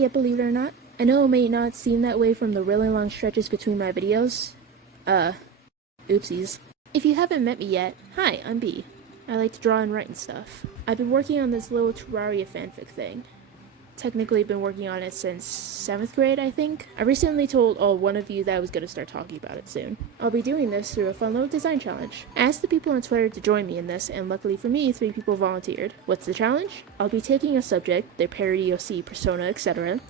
yet, believe it or not. I know it may not seem that way from the really long stretches between my videos. Oopsies. If you haven't met me yet, hi, I'm B. I like to draw and write and stuff. I've been working on this little Terraria fanfic thing. Technically been working on it since 7th grade, I think. I recently told one of you that I was going to start talking about it soon. I'll be doing this through a fun little design challenge. I asked the people on Twitter to join me in this, and luckily for me, 3 people volunteered. What's the challenge? I'll be taking a subject, their parody, OC, persona, etc.,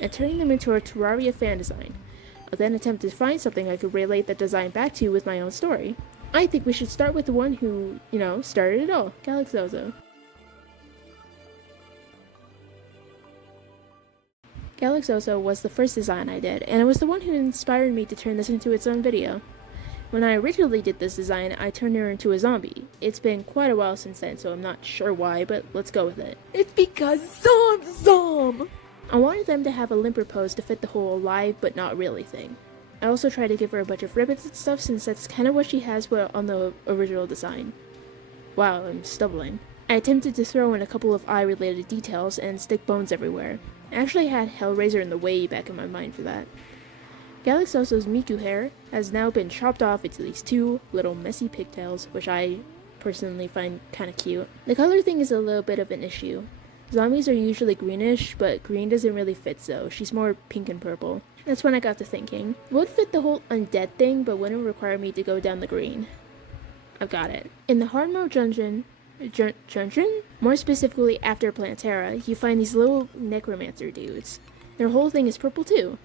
and turning them into a Terraria fan design. I'll then attempt to find something I could relate that design back to with my own story. I think we should start with the one who, started it all, Galaxozo. Galaxozo was the first design I did, and it was the one who inspired me to turn this into its own video. When I originally did this design, I turned her into a zombie. It's been quite a while since then, so I'm not sure why, but let's go with it. It's because Zom! I wanted them to have a limper pose to fit the whole alive but not really thing. I also tried to give her a bunch of ribbons and stuff since that's kind of what she has on the original design. Wow, I'm stumbling. I attempted to throw in a couple of eye-related details and stick bones everywhere. I actually had Hellraiser in the way back in my mind for that. Galaxozo's Miku hair has now been chopped off into these 2 little messy pigtails, which I personally find kind of cute. The color thing is a little bit of an issue. Zombies are usually greenish, but green doesn't really fit Zoe. She's more pink and purple. That's when I got to thinking. It would fit the whole undead thing, but wouldn't require me to go down the green. I've got it. In the hard mode dungeon, more specifically after Plantera, you find these little necromancer dudes. Their whole thing is purple too,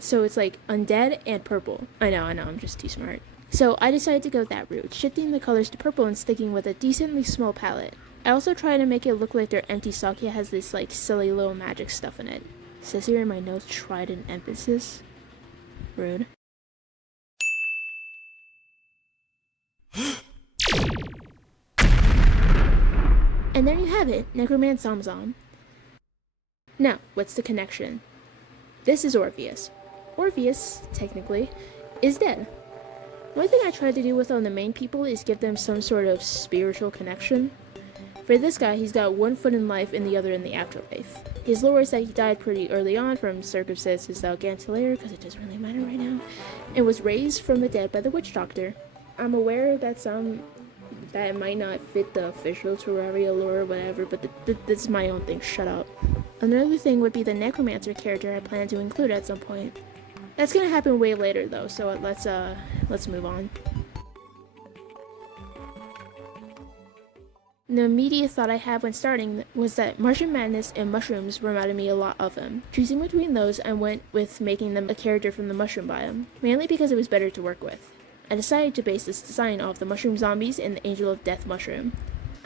so it's like undead and purple. I know, I'm just too smart. So I decided to go that route, shifting the colors to purple and sticking with a decently small palette. I also try to make it look like their empty socket has this like silly little magic stuff in it. It says here in my notes, trident emphasis. Rude. And there you have it, Necroman Zom. Now, what's the connection? This is Orpheus. Orpheus, technically, is dead. One thing I tried to do with all the main people is give them some sort of spiritual connection. For this guy, he's got one foot in life and the other in the afterlife. His lore is that he died pretty early on from circumstances that I'll get into later, because it doesn't really matter right now, and was raised from the dead by the witch doctor. I'm aware that that might not fit the official Terraria lore or whatever, but this is my own thing, shut up. Another thing would be the necromancer character I plan to include at some point. That's gonna happen way later though, so let's move on. The immediate thought I had when starting was that Martian Madness and mushrooms reminded me a lot of him. Choosing between those, I went with making them a character from the mushroom biome, mainly because it was better to work with. I decided to base this design off the mushroom zombies and the Angel of Death mushroom.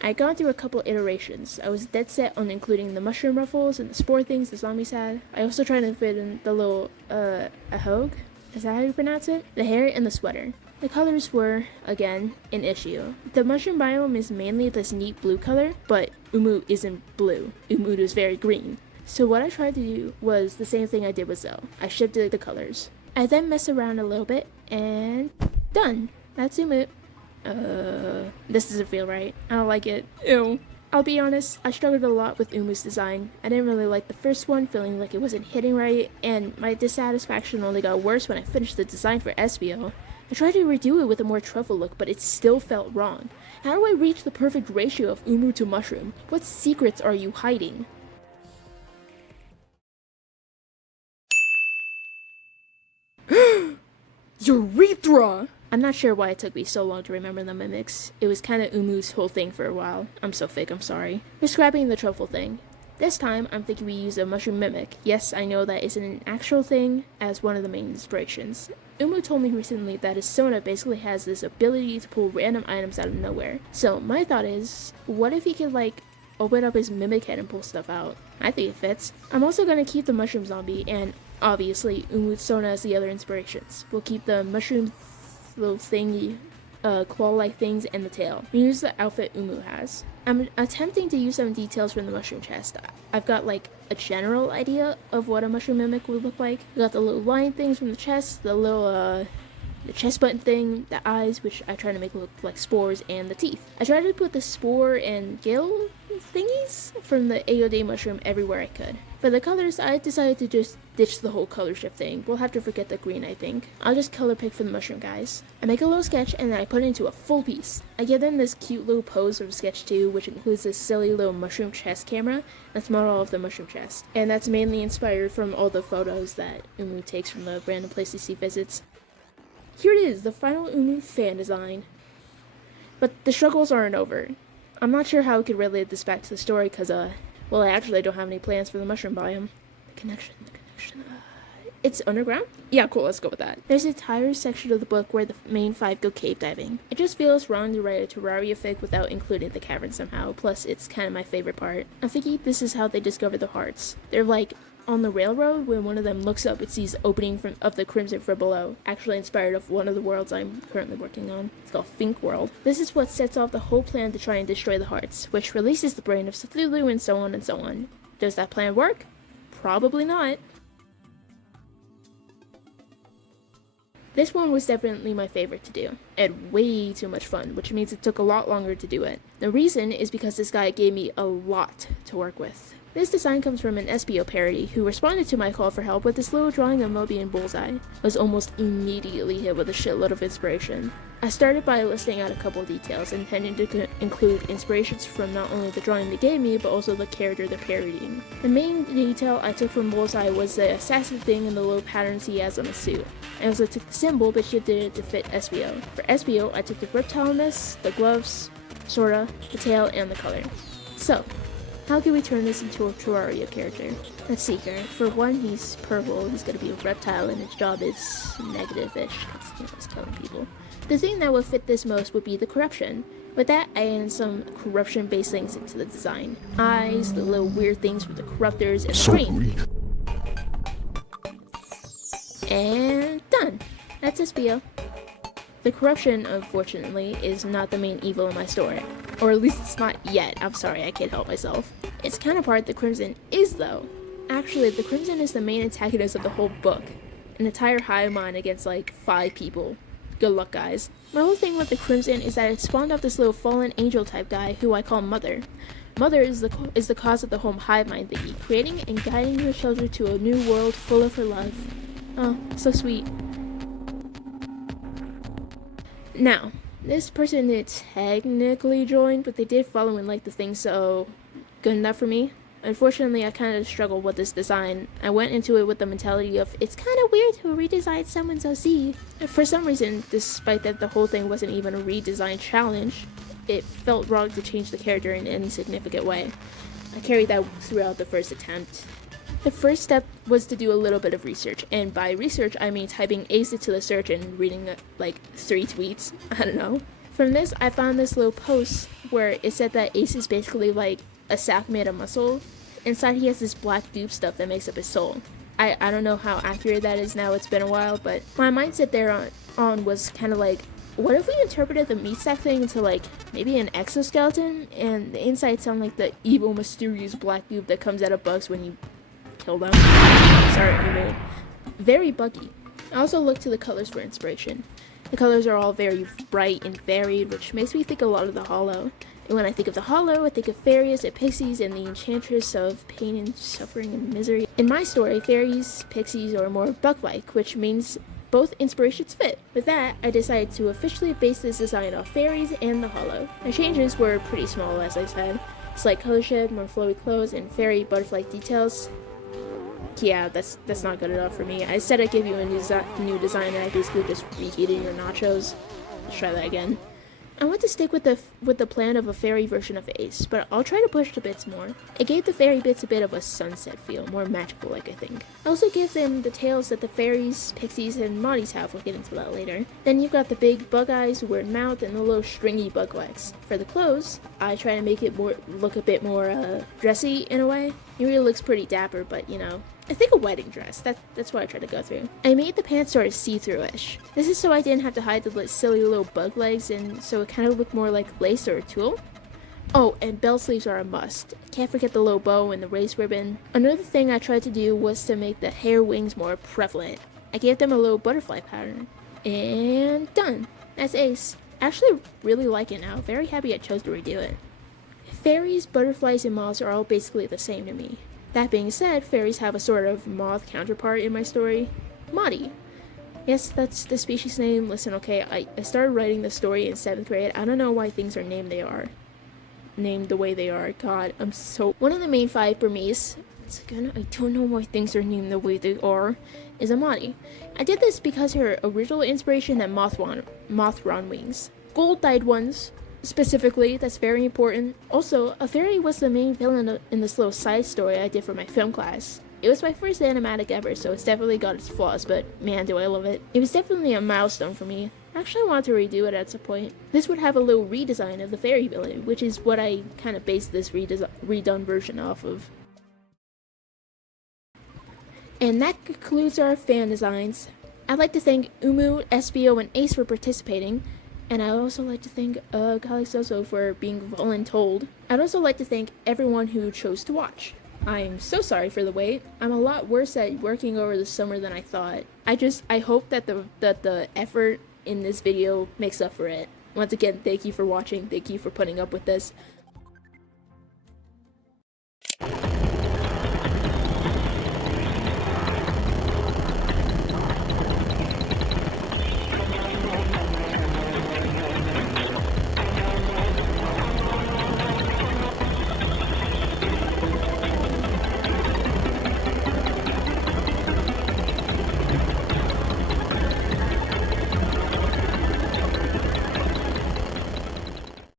I had gone through a couple iterations. I was dead set on including the mushroom ruffles and the spore things the zombies had. I also tried to fit in the little, ahog? Is that how you pronounce it? The hair and the sweater. The colors were, again, an issue. The mushroom biome is mainly this neat blue color, but Umut isn't blue. Umut is very green. So what I tried to do was the same thing I did with Zoe. I shifted the colors. I then messed around a little bit, and done. That's Umut. This doesn't feel right. I don't like it. Ew. I'll be honest, I struggled a lot with Umut's design. I didn't really like the first one, feeling like it wasn't hitting right, and my dissatisfaction only got worse when I finished the design for Espio. I tried to redo it with a more truffle look, but it still felt wrong. How do I reach the perfect ratio of Umut to mushroom? What secrets are you hiding? Urethra! I'm not sure why it took me so long to remember the mimics. It was kinda Umut's whole thing for a while. I'm so fake, I'm sorry. We're scrapping the truffle thing. This time, I'm thinking we use a mushroom mimic. Yes, I know that isn't an actual thing, as one of the main inspirations. Umut told me recently that his Sona basically has this ability to pull random items out of nowhere. So, my thought is, what if he could, open up his mimic head and pull stuff out? I think it fits. I'm also gonna keep the mushroom zombie, and obviously, Umut's Sona as the other inspirations. We'll keep the mushroom little thingy, claw-like things, and the tail. We use the outfit Umut has. I'm attempting to use some details from the mushroom chest. I've got a general idea of what a mushroom mimic would look like. We got the little line things from the chest, the little the chest button thing, the eyes, which I try to make look like spores, and the teeth. I tried to put the spore and gill thingies from the AOD mushroom everywhere I could. For the colors, I decided to just ditch the whole color shift thing. We'll have to forget the green, I think. I'll just color pick for the mushroom guys. I make a little sketch and then I put it into a full piece. I give them this cute little pose from sketch 2, which includes this silly little mushroom chest camera. That's model of the mushroom chest. And that's mainly inspired from all the photos that Umut takes from the random places he visits. Here it is, the final Umut fan design. But the struggles aren't over. I'm not sure how I could relate this back to the story because, well, I actually don't have any plans for the mushroom biome. The connection. It's underground? Yeah, cool, let's go with that. There's an entire section of the book where the main 5 go cave diving. It just feels wrong to write a Terraria fic without including the cavern somehow, plus it's kind of my favorite part. I'm thinking this is how they discover the hearts. They're like on the railroad. When one of them looks up, it sees the opening of the crimson from below, actually inspired of one of the worlds I'm currently working on. It's called Think World. This is what sets off the whole plan to try and destroy the hearts, which releases the brain of Cthulhu and so on and so on. Does that plan work? Probably not. This one was definitely my favorite to do, and way too much fun, which means it took a lot longer to do it. The reason is because this guy gave me a lot to work with. This design comes from an Espio parody who responded to my call for help with this little drawing of Moby and Bullseye. I was almost immediately hit with a shitload of inspiration. I started by listing out a couple of details, intending to include inspirations from not only the drawing they gave me, but also the character they're parodying. The main detail I took from Bullseye was the assassin thing and the little patterns he has on his suit. I also took the symbol, but shifted it to fit Espio. For Espio, I took the reptileness, the gloves, sorta, the tail, and the color. So, how can we turn this into a Terraria character? Let's see here. For one, he's purple, he's gonna be a reptile, and his job is negative-ish, because he's killing people. The thing that would fit this most would be the corruption. With that, I added some corruption-based things into the design. Eyes, the little weird things from the corruptors, and the brain. And done! That's Espio. The corruption, unfortunately, is not the main evil in my story. Or at least it's not yet. I'm sorry, I can't help myself. Its counterpart, the Crimson, is though. Actually, the Crimson is the main antagonist of the whole book. An entire hive mind against like 5 people. Good luck, guys. My whole thing with the Crimson is that it spawned off this little fallen angel type guy who I call Mother. Mother is the cause of the whole hive mind thingy, creating and guiding your children to a new world full of her love. Oh, so sweet. Now, this person did technically join, but they did follow and like the thing, so good enough for me. Unfortunately, I kind of struggled with this design. I went into it with the mentality of, it's kind of weird to redesign someone's OC. And for some reason, despite that the whole thing wasn't even a redesign challenge, it felt wrong to change the character in any significant way. I carried that throughout the first attempt. The first step was to do a little bit of research, and by research I mean typing ACE into the search and reading like 3 tweets, I don't know. From this I found this little post where it said that ACE is basically like a sack made of muscle. Inside he has this black goop stuff that makes up his soul. I don't know how accurate that is now, it's been a while, but my mindset there on was kind of like, what if we interpreted the meat sack thing into like maybe an exoskeleton, and the inside sound like the evil mysterious black goop that comes out of bugs when you kill them. Sorry, Umut. Very buggy. I also looked to the colors for inspiration. The colors are all very bright and varied, which makes me think a lot of the Hallow. And when I think of the Hallow, I think of fairies and pixies and the enchantress of pain and suffering and misery. In my story, fairies, pixies are more bug-like, which means both inspirations fit. With that, I decided to officially base this design off fairies and the Hallow. My changes were pretty small, as I said. Slight color shift, more flowy clothes, and fairy butterfly details. Yeah, that's not good enough for me. I said I'd give you a new design and I basically just reheated your nachos. Let's try that again. I want to stick with the plan of a fairy version of Ace, but I'll try to push the bits more. It gave the fairy bits a bit of a sunset feel, more magical like I think. I also give them the tails that the fairies, pixies, and Motties have. We'll get into that later. Then you've got the big bug eyes, weird mouth, and the little stringy bug legs. For the clothes, I try to make it look a bit more dressy in a way. It really looks pretty dapper, but you know, I think a wedding dress. That's what I tried to go through. I made the pants sort of see-through-ish. This is so I didn't have to hide the silly little bug legs, and so it kind of looked more like lace or a tulle. Oh, and bell sleeves are a must. Can't forget the low bow and the race ribbon. Another thing I tried to do was to make the hair wings more prevalent. I gave them a little butterfly pattern. And done. That's Ace. I actually really like it now. Very happy I chose to redo it. Fairies, butterflies, and moths are all basically the same to me. That being said, fairies have a sort of moth counterpart in my story, Madi. Yes, that's the species name. Listen, okay, I started writing the story in 7th grade. I don't know why things are named the way they are. God, I'm so... One of the main 5 Burmese, I don't know why things are named the way they are, is Amadi. I did this because her original inspiration had Mothron wings. Gold-dyed ones, specifically, that's very important. Also, a fairy was the main villain in this little side story I did for my film class. It was my first animatic ever, so it's definitely got its flaws, but man, do I love it. It was definitely a milestone for me. Actually, I wanted to redo it at some point. This would have a little redesign of the fairy villain, which is what I kind of based this redone version off of. And that concludes our fan designs. I'd like to thank Umut, Espio, and Ace for participating. And I'd also like to thank Galaxozo for being voluntold. I'd also like to thank everyone who chose to watch. I'm so sorry for the wait. I'm a lot worse at working over the summer than I thought. I hope that the effort in this video makes up for it. Once again, thank you for watching. Thank you for putting up with this.